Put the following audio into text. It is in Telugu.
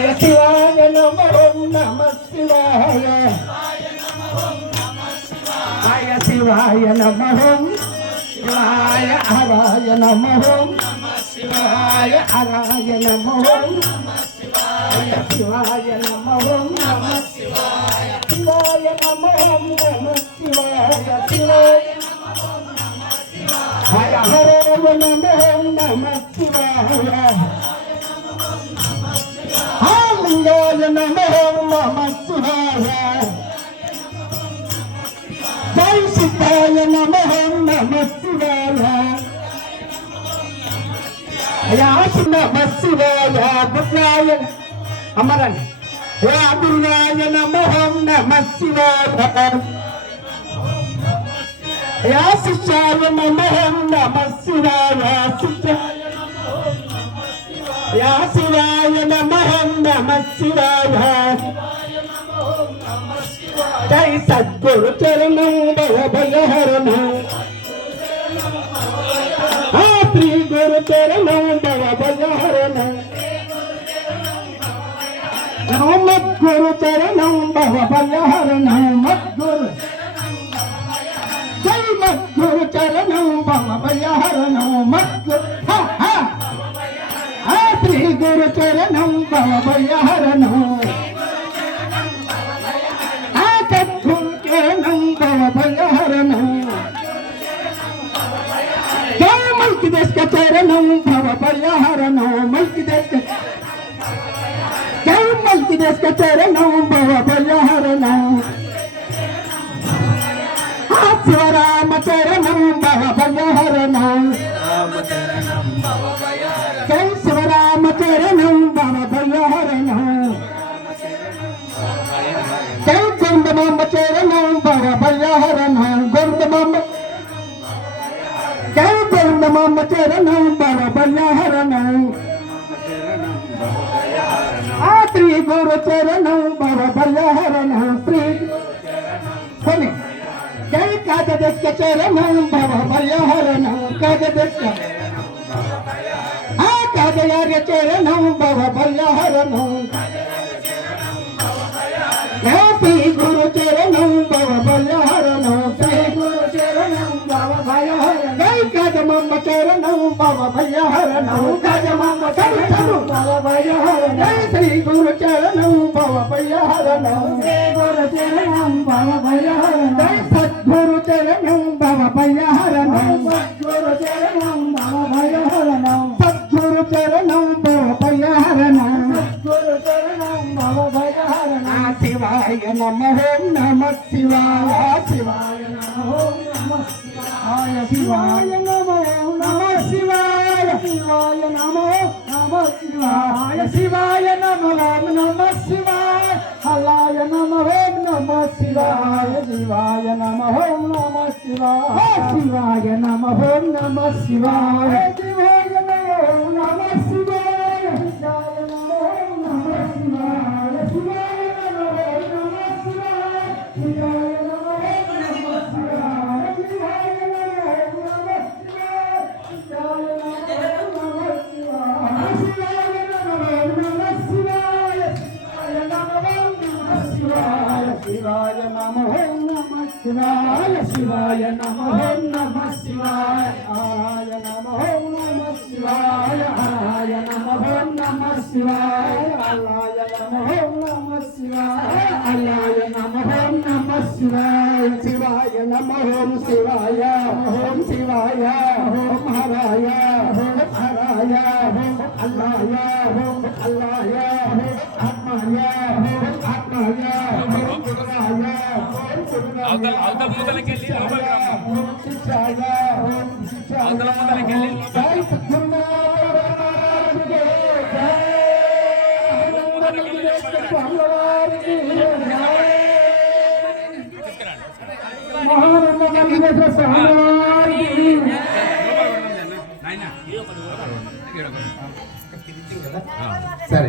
శివాయ నమః నమః శివాయ శివాయ నమః శివాయ హరాయ నమః శివాయ హరాయ నమః శివాయ నమః నమః శివాయ శివాయ నమః నమః శివాయ శివాయ హర హరాయ నమః నమః శివాయ లింగాయ నమః నమః శివాయ జై సిద్ధాయ నమః నమః శివాయ నమః శివాయ దుర్గాయ అమరన్ దుర్గాయ నమః నమః శివాయ శిష్యాయ నమః నమః శివాయ శివాయ నమః నమః శివాయ జై సద్గురు చరణం భయహరణం శ్రీ గురు చరణం భయహరణం మద్గురు చరణం భయహరణం మద్గురు జై మద్గురు చరణం భయహరణం మద్గురు శ్రీ గురు చరణం భయహరణం मल्क देश का चरणम भव पर्याहरणम मल्क देश का जय मल्क देश का चरणम भव पर्याहरणम शिवराम चरणम भव पर्याहरणम जय शिवराम चरणम भव पर्याहरणम जय गुंडमाम चरणम भव पर्याहरणम गुंडमाम जय गुंडमाम चरणम भव पर्याहरणम श्री गुरु चरणम भव पर्याहरणम श्री जय काजदेश के चरणम भव पर्याहरणम काजदेश काजयार्य चरणम भव पर्याहरणम श्री गुरु चरणम भव पर्याहरणम श्री गुरु चरणम भव पर्याहरणम जय काजमाम चरणम भव पर्याहरणम काजमाम चरणम भव पर्याहरणम जय श्री गुरु चरणम भव पर्याहरणम श्री गुरु चरणम भव पर्याहरणम जय सद्गुरु चरणम भव पर्याहरणम सद्गुरु चरणम भव पर्याहरणम सद्गुरु चरणम भव पर्याहरणम सद्गुरु चरणम भव पर्याहरणम शिवाय नमः नमः शिवाय शिवाय नमः नमः शिवाय नमः नमः शिवाय शिवाय नमः नमः शिवाय शिवाय नमः नमः शिवाय हलाय नमः नमः शिवाय शिवाय नमः नमः शिवाय शिवाय नमः नमः शिवाय शिवाय नमः नमः शिवाय शिवाय नमः नमः शिवाय शिवाय शिवाय नमः नमः शिवाय शिवाय नमः नमः शिवाय हराय नमः नमः शिवाय हराय नमः नमः शिवाय अल्लाय नमः नमः शिवाय अल्लाय नमः नमः शिवाय शिवाय नमः शिवाय ओम शिवाय ओम हराय ओम हराय ओम अल्लाय ओम अल्लाय ओम आत्माय ओम आत्माय అవతల ముందలకి వెళ్ళి అవతల ముందలకి వెళ్ళి సరే